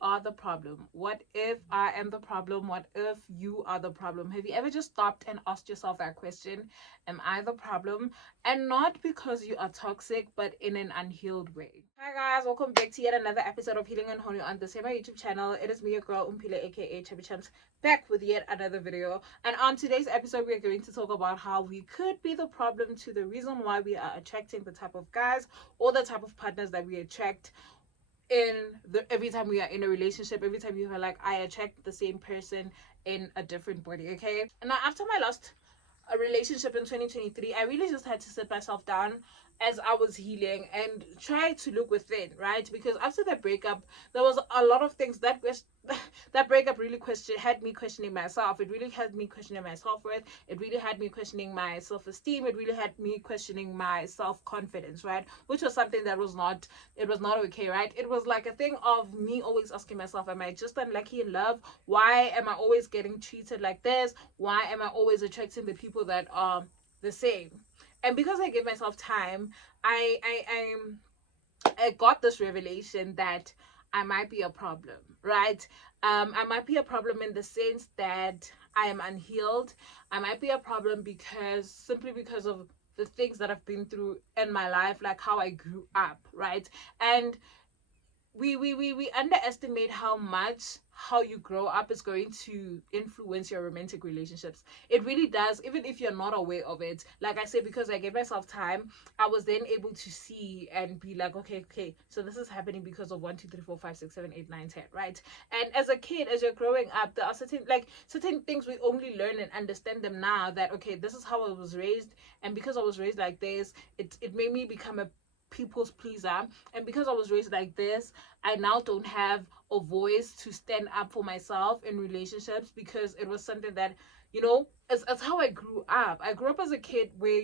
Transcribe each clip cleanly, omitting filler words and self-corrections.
are the problem? What if I am the problem? What if you are the problem? Have you ever just stopped and asked yourself that question? Am I the problem? And not because you are toxic, but in an unhealed way. Hi guys, welcome back to yet another episode of Healing and Horny on the same YouTube channel. It is me, your girl Umpile, aka Chubby Chumps, back with yet another video. And on today's episode, we are going to talk about how we could be the problem to the reason why we are attracting the type of guys or the type of partners that we attract every time we are in a relationship, every time you are like, I attract the same person in a different body. Okay, and now after my last relationship in 2023, I really just had to sit myself down as I was healing and try to look within, right? Because after that breakup, there was a lot of things that that breakup really had me questioning myself. It really had me questioning my self-worth. It really had me questioning my self-esteem. It really had me questioning my self-confidence, right? Which was something that was not, it was not okay, right? It was like a thing of me always asking myself, am I just unlucky in love? Why am I always getting treated like this? Why am I always attracting the people that are the same? And because I gave myself time, I got this revelation that I might be a problem, right? I might be a problem in the sense that I am unhealed. I might be a problem simply because of the things that I've been through in my life, like how I grew up, right? And we underestimate how you grow up is going to influence your romantic relationships. It really does, even if you're not aware of it. Like I said, because I gave myself time, I was then able to see and be like, okay, so this is happening because of 1 2 3 4 5 6 7 8 9 10, right? And as a kid, as you're growing up, there are certain things we only learn and understand them now, that okay, this is how I was raised, and because I was raised like this, it made me become a people's pleaser. And because I was raised like this, I now don't have a voice to stand up for myself in relationships, because it was something that, it's how I grew up. I grew up as a kid where,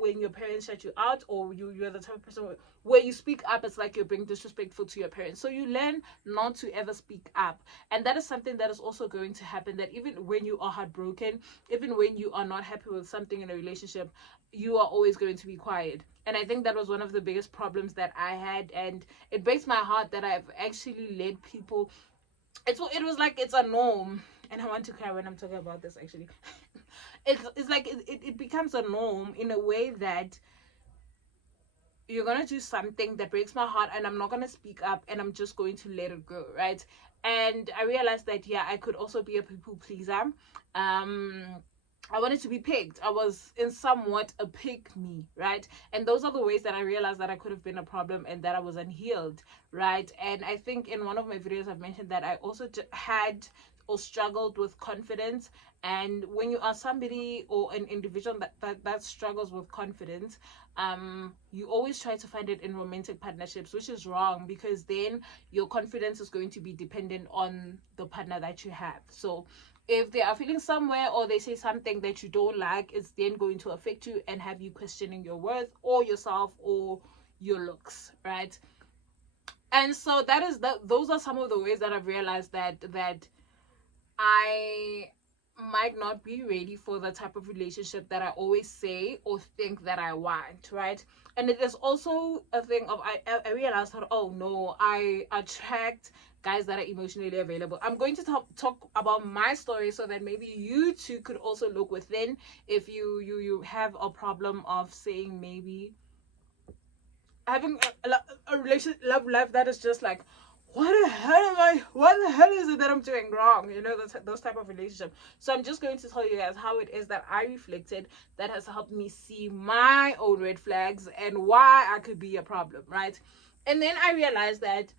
when your parents shut you out, or you're the type of person where you speak up, it's like you're being disrespectful to your parents. So you learn not to ever speak up. And that is something that is also going to happen, that even when you are heartbroken, even when you are not happy with something in a relationship, you are always going to be quiet. And I think that was one of the biggest problems that I had, and it breaks my heart that I've actually led people. It was like it's a norm, and I want to cry when I'm talking about this, actually. It's like it becomes a norm in a way that you're gonna do something that breaks my heart, and I'm not gonna speak up, and I'm just going to let it go, right? And I realized that, yeah, I could also be a people pleaser. I wanted to be picked. I was in somewhat a pick me, right? And those are the ways that I realized that I could have been a problem and that I was unhealed, right? And I think in one of my videos I've mentioned that I also had or struggled with confidence. And when you are somebody or an individual that struggles with confidence, you always try to find it in romantic partnerships, which is wrong, because then your confidence is going to be dependent on the partner that you have. So if they are feeling somewhere, or they say something that you don't like, it's then going to affect you and have you questioning your worth or yourself or your looks, right? And so those are some of the ways that I've realized that I might not be ready for the type of relationship that I always say or think that I want, right? And it is also a thing of I realized that, oh no, I attract guys that are emotionally available. I'm going to talk about my story, so that maybe you too could also look within, if you have a problem of saying, maybe having a relationship love life that is just like, what the hell is it that I'm doing wrong, those type of relationship. So I'm just going to tell you guys how it is that I reflected, that has helped me see my own red flags and why I could be a problem, right? And then I realized that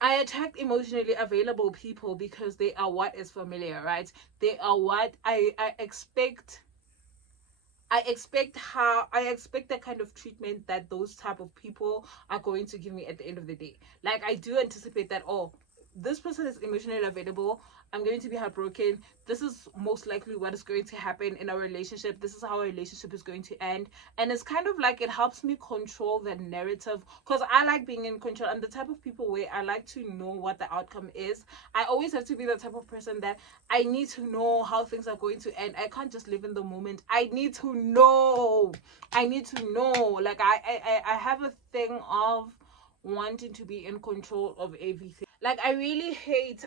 I attract emotionally available people because they are what is familiar, right? They are what I expect. I expect the kind of treatment that those type of people are going to give me at the end of the day. Like, I do anticipate that, oh, this person is emotionally available, I'm going to be heartbroken, this is most likely what is going to happen in our relationship, this is how our relationship is going to end. And it's kind of like, it helps me control the narrative, because I like being in control. I'm the type of people where I like to know what the outcome is. I always have to be the type of person that I need to know how things are going to end. I can't just live in the moment. I need to know. Like, I have a thing of wanting to be in control of everything. Like I really hate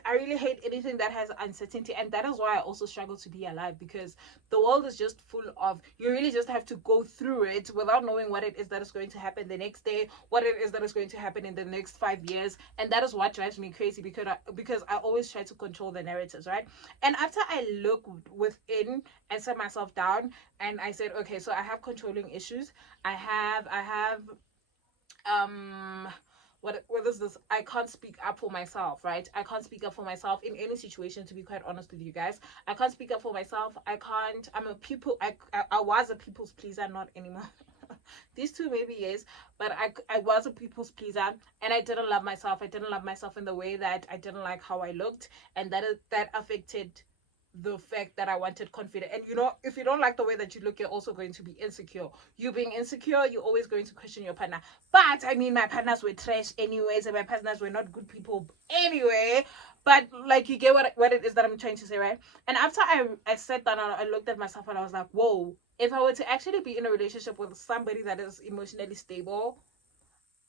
anything that has uncertainty, and that is why I also struggle to be alive, because the world is just full of, you really just have to go through it without knowing what it is that is going to happen the next day, what it is that is going to happen in the next 5 years. And that is what drives me crazy, because I always try to control the narratives, right? And after I look within and set myself down, and I said, okay, so I have controlling issues. I have um what is this? I can't speak up for myself, right? I can't speak up for myself in any situation, to be quite honest with you guys. I can't speak up for myself. I'm a people, I was a people's pleaser, not anymore. These two maybe yes, but I was a people's pleaser, and I didn't love myself. I didn't love myself in the way that I didn't like how I looked, and that affected the fact that I wanted confidence. And if you don't like the way that you look, you're also going to be insecure. You being insecure, you're always going to question your partner. But I mean, my partners were trash anyways, and my partners were not good people anyway. But like, you get what it is that I'm trying to say, right? And after I sat down and I looked at myself, and I was like, whoa, if I were to actually be in a relationship with somebody that is emotionally stable,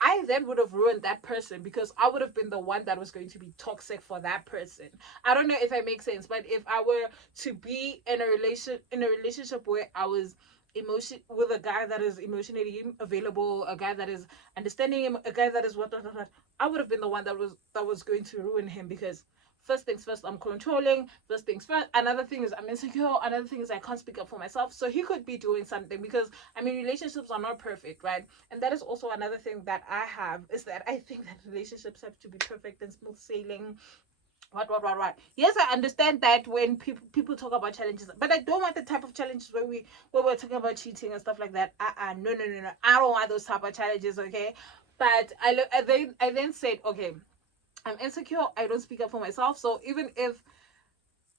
I then would have ruined that person, because I would have been the one that was going to be toxic for that person. I don't know if that makes sense, but if I were to be in a relationship where I was with a guy that is emotionally available, a guy that is understanding him, a guy that is what, I would have been the one that was going to ruin him, because first things first, I'm controlling. First things first, another thing is I'm insecure. Another thing is I can't speak up for myself. So he could be doing something, because I mean, relationships are not perfect, right? And that is also another thing that I have, is that I think that relationships have to be perfect and smooth sailing. What. Yes, I understand that when people talk about challenges, but I don't want the type of challenges where we're talking about cheating and stuff like that. No. I don't want those type of challenges, okay? But I then said, okay, I'm insecure. I don't speak up for myself. So even if,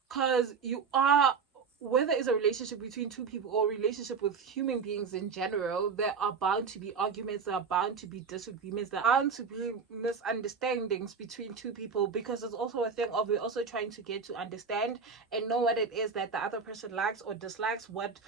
because you are, whether it's a relationship between two people or a relationship with human beings in general, there are bound to be arguments, there are bound to be disagreements, there are bound to be misunderstandings between two people, because it's also a thing of, we're also trying to get to understand and know what it is that the other person likes or dislikes, what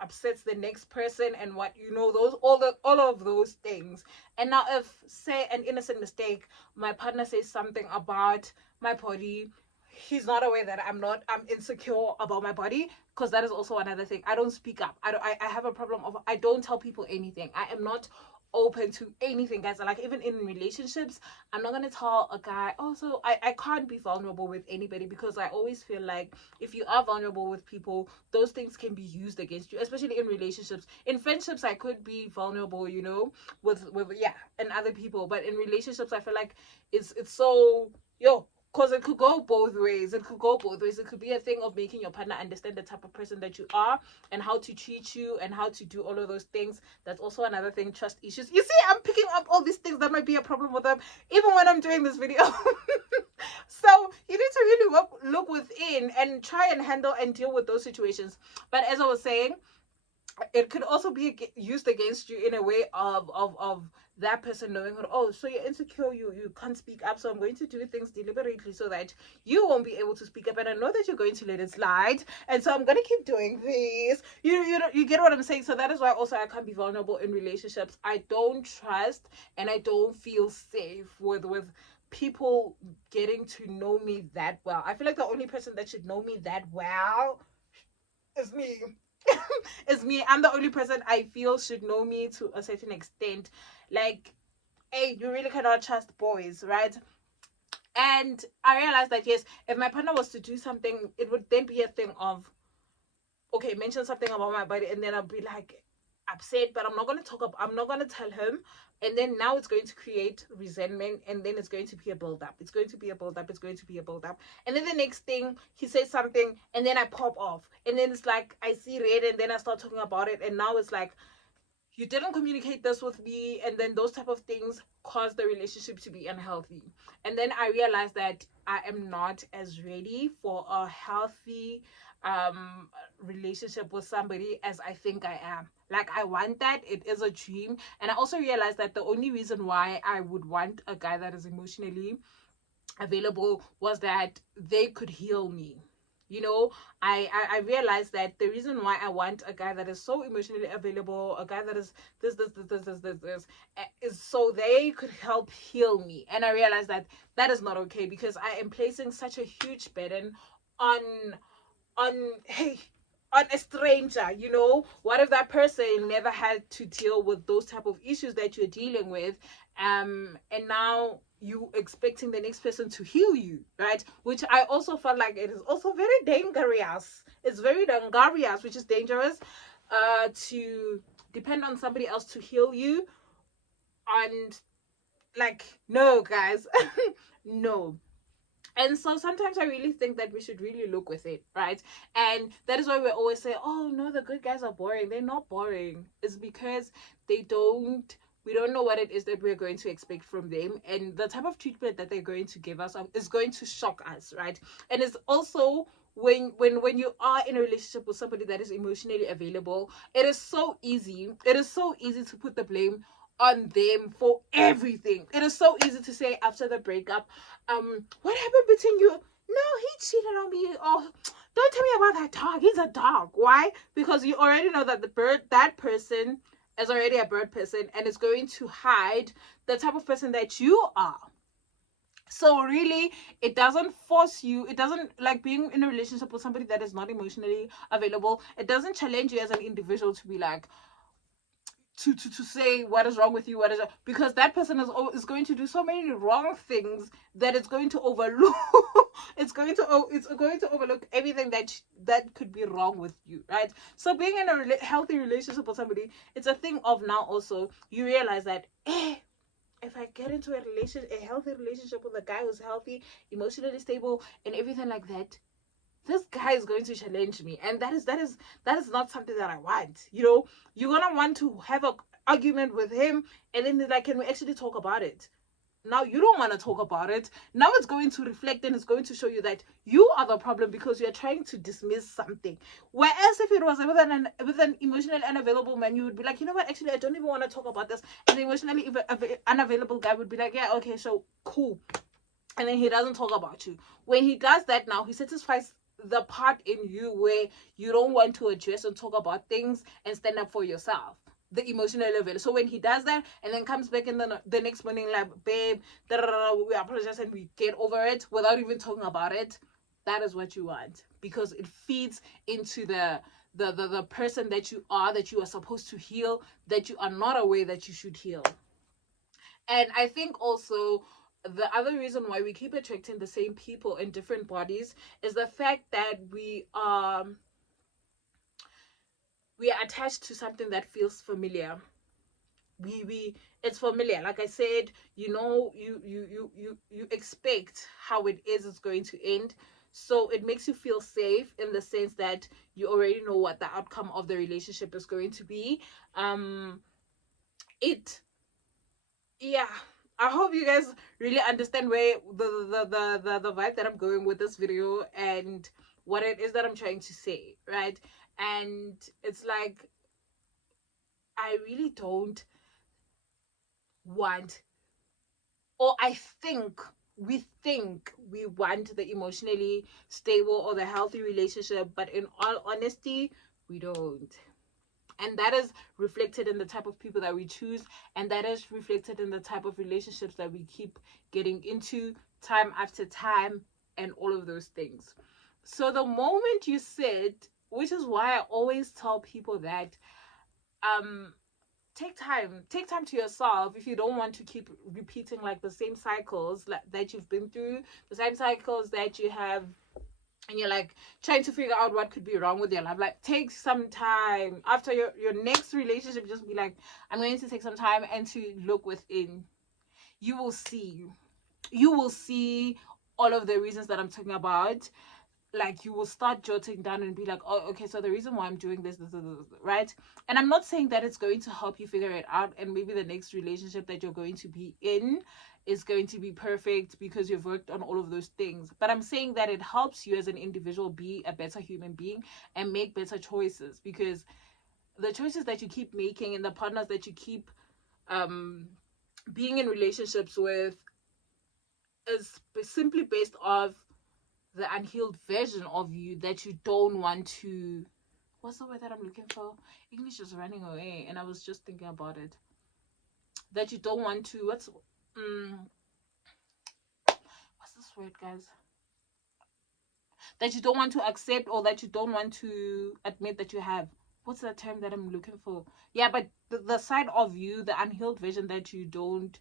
upsets the next person, and what, those, all of those things. And now, if, say, an innocent mistake, my partner says something about my body, he's not aware that I'm insecure about my body, because that is also another thing. I don't speak up. I have a problem of, I don't tell people anything. I am not open to anything, guys. Like, even in relationships, I'm not gonna tell a guy, oh, so I can't be vulnerable with anybody, because I always feel like if you are vulnerable with people, those things can be used against you, especially in relationships. In friendships, I could be vulnerable, with yeah, and other people, but in relationships, I feel like it's so, because it could go both ways. It could be a thing of making your partner understand the type of person that you are, and how to treat you, and how to do all of those things. That's also another thing. Trust issues. You see, I'm picking up all these things that might be a problem with them, even when I'm doing this video. So you need to really look within and try and handle and deal with those situations. But as I was saying, it could also be used against you in a way of that person knowing, oh, so you're insecure, you can't speak up, so I'm going to do things deliberately so that you won't be able to speak up, and I know that you're going to let it slide, and so I'm going to keep doing this. You get what I'm saying? So that is why also I can't be vulnerable in relationships. I don't trust, and I don't feel safe with people getting to know me that well. I feel like the only person that should know me that well is me. It's me. I'm the only person I feel should know me to a certain extent. Like, hey, you really cannot trust boys, right? And I realized that, yes, if my partner was to do something, it would then be a thing of, okay, mention something about my body, and then I'll be like upset, but I'm not going to tell him. And then now it's going to create resentment, and then it's going to be a build up. It's going to be a build up. And then the next thing, he says something, and then I pop off. And then it's like, I see red, and then I start talking about it. And now it's like, you didn't communicate this with me. And then those type of things cause the relationship to be unhealthy. And then I realized that I am not as ready for a healthy relationship with somebody as I think I am. Like, I want that. It is a dream. And I also realized that the only reason why I would want a guy that is emotionally available was that they could heal me. You know, I realized that the reason why I want a guy that is so emotionally available, a guy that is this, is so they could help heal me. And I realized that that is not okay, because I am placing such a huge burden on hey, on a stranger. You know, what if that person never had to deal with those type of issues that you're dealing with, and now you expecting the next person to heal you, right? Which I also felt like it is also very dangerous. It's very dangerous, which is dangerous, to depend on somebody else to heal you. And like, no, guys, no. And so sometimes I really think that we should really look with it, right? And that is why we always say, oh no, the good guys are boring. They're not boring. It's because they don't we don't know what it is that we're going to expect from them, and the type of treatment that they're going to give us is going to shock us, right? And it's also when you are in a relationship with somebody that is emotionally available, it is so easy to put the blame on them for everything. It is so easy to say after the breakup, what happened between you? No, he cheated on me. Oh, don't tell me about that dog. He's a dog. Why? Because you already know that that person is already a bird person, and is going to hide the type of person that you are. So really, it doesn't force you. It doesn't, like, being in a relationship with somebody that is not emotionally available, it doesn't challenge you as an individual to be like, to say what is wrong with you, because that person is going to do so many wrong things that it's going to overlook. It's going to overlook everything that could be wrong with you, right? So being in a healthy relationship with somebody, it's a thing of now also you realize that, if I get into a healthy relationship with a guy who's healthy, emotionally stable, and everything like that, this guy is going to challenge me, and that is not something that I want. You're gonna want to have a argument with him, and then they're like, can we actually talk about it? Now you don't want to talk about it. Now it's going to reflect, and it's going to show you that you are the problem, because you're trying to dismiss something. Whereas if it was with an emotionally unavailable man, you would be like, you know what, actually I don't even want to talk about this. And the emotionally unavailable guy would be like, yeah, okay, so cool. And then he doesn't talk about you. When he does that, now he satisfies the part in you where you don't want to address and talk about things and stand up for yourself, the emotional level. So when he does that and then comes back in the next morning like, babe, we apologize and we get over it without even talking about it, that is what you want, because it feeds into the person that you are supposed to heal, that you are not aware that you should heal. And I think also the other reason why we keep attracting the same people in different bodies is the fact that we are attached to something that feels familiar. We It's familiar. Like I said, you expect how it is going to end. So it makes you feel safe in the sense that you already know what the outcome of the relationship is going to be. It Yeah, I hope you guys really understand where the vibe that I'm going with this video, and what it is that I'm trying to say, right? And it's like, I really don't want, or I think we want the emotionally stable or the healthy relationship, but in all honesty, we don't. And that is reflected in the type of people that we choose, and that is reflected in the type of relationships that we keep getting into time after time, and all of those things. So the moment you sit, which is why I always tell people that, um take time to yourself. If you don't want to keep repeating like the same cycles that you've been through, the same cycles that you have, and you're like trying to figure out what could be wrong with your life, like, take some time after your next relationship. Just be like, I'm going to take some time and to look within. You will see you will see all of the reasons that I'm talking about. Like, you will start jotting down and be like, oh, okay, so the reason why I'm doing this, right? And I'm not saying that it's going to help you figure it out, and maybe the next relationship that you're going to be in is going to be perfect because you've worked on all of those things. But I'm saying that it helps you as an individual be a better human being and make better choices, because the choices that you keep making and the partners that you keep um being in relationships with is simply based off the unhealed version of you that you don't want to, what's the word that I'm looking for? English is running away, and I was just thinking about it. That you don't want to, what's this word, guys? That you don't want to accept, or that you don't want to admit that you have. What's the term that I'm looking for? Yeah, but the side of you, the unhealed version that you don't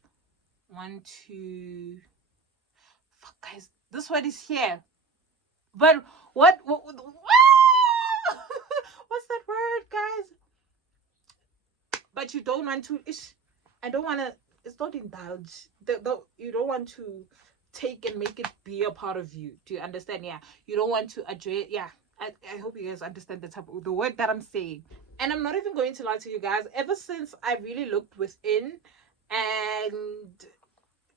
want to. Fuck, guys, this word is here. But what what's that word, guys? But you don't want to. I don't want to. It's not indulge. You don't want to take and make it be a part of you. Do you understand? Yeah. You don't want to address. Yeah. I hope you guys understand the word that I'm saying. And I'm not even going to lie to you guys. Ever since I really looked within and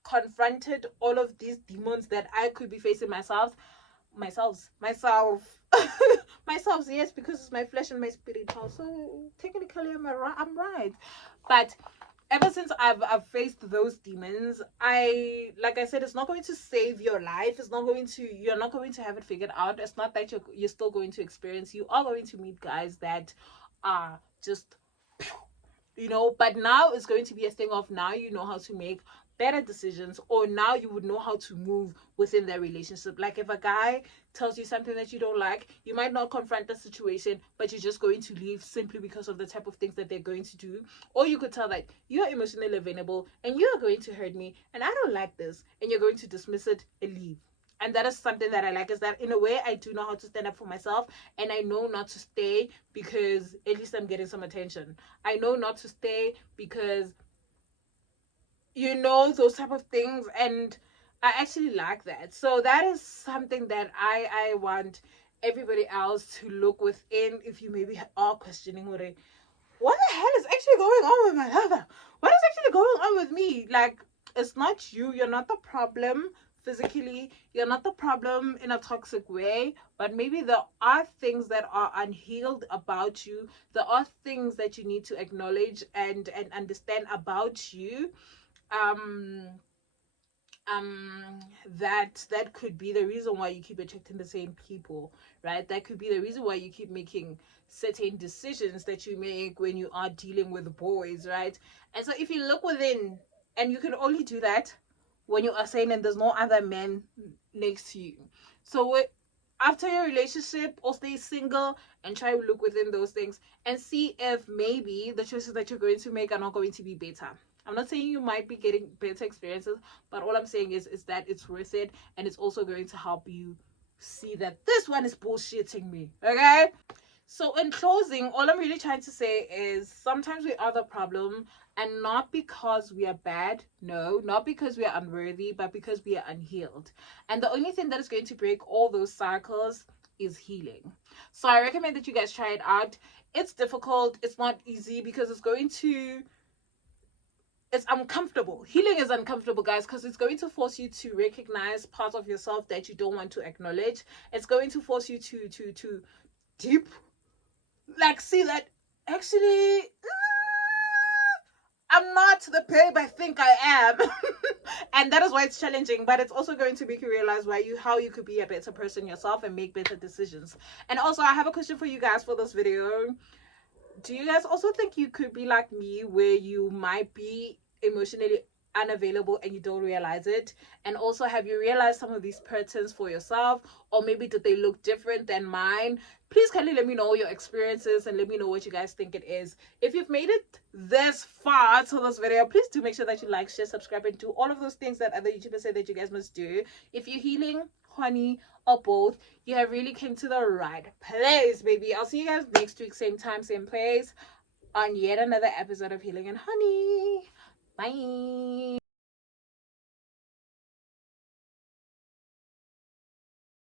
confronted all of these demons that I could be facing myself, yes, because it's my flesh and my spirit. Also, technically, I'm right. But ever since I've faced those demons, like I said, it's not going to save your life. You're not going to have it figured out. It's not that you're still going to experience. You are going to meet guys that are just, but now it's going to be a thing of, now you know how to make better decisions, or now you would know how to move within their relationship. Like, if a guy tells you something that you don't like, you might not confront the situation, but you're just going to leave simply because of the type of things that they're going to do. Or you could tell that you're emotionally available and you are going to hurt me and I don't like this, and you're going to dismiss it and leave. And that is something that I like, is that in a way I do know how to stand up for myself, and I know not to stay because at least I'm getting some attention. I know not to stay because, those type of things, and I actually like that. So that is something that I want everybody else to look within. If you maybe are questioning what the hell is actually going on with my lover, what is actually going on with me, like, it's not you. You're not the problem physically, you're not the problem in a toxic way, but maybe there are things that are unhealed about you. There are things that you need to acknowledge and understand about you. That could be the reason why you keep attracting the same people, right? That could be the reason why you keep making certain decisions that you make when you are dealing with boys, right? And so if you look within, and you can only do that when you are sane and there's no other man next to you. So after your relationship, or stay single and try to look within those things and see if maybe the choices that you're going to make are not going to be better. I'm not saying you might be getting better experiences, but all I'm saying is that it's worth it, and it's also going to help you see that this one is bullshitting me, okay? So in closing, all I'm really trying to say is sometimes we are the problem, and not because we are bad, no, not because we are unworthy, but because we are unhealed. And the only thing that is going to break all those cycles is healing. So I recommend that you guys try it out. It's difficult, it's not easy, because it's uncomfortable. Healing is uncomfortable, guys, because it's going to force you to recognize parts of yourself that you don't want to acknowledge. It's going to force you to deep, like, see that actually I'm not the babe I think I am. And that is why it's challenging, but it's also going to make you realize how you could be a better person yourself and make better decisions. And also, I have a question for you guys for this video. Do you guys also think you could be like me, where you might be emotionally unavailable and you don't realize it? And also, have you realized some of these patterns for yourself, or maybe did they look different than mine? Please kindly let me know your experiences and let me know what you guys think it is. If you've made it this far to this video, please do make sure that you like, share, subscribe, and do all of those things that other YouTubers say that you guys must do. If you're healing, honey, or both, you have really came to the right place, baby. I'll see you guys next week, same time, same place, on yet another episode of Healing and Honey. Bye.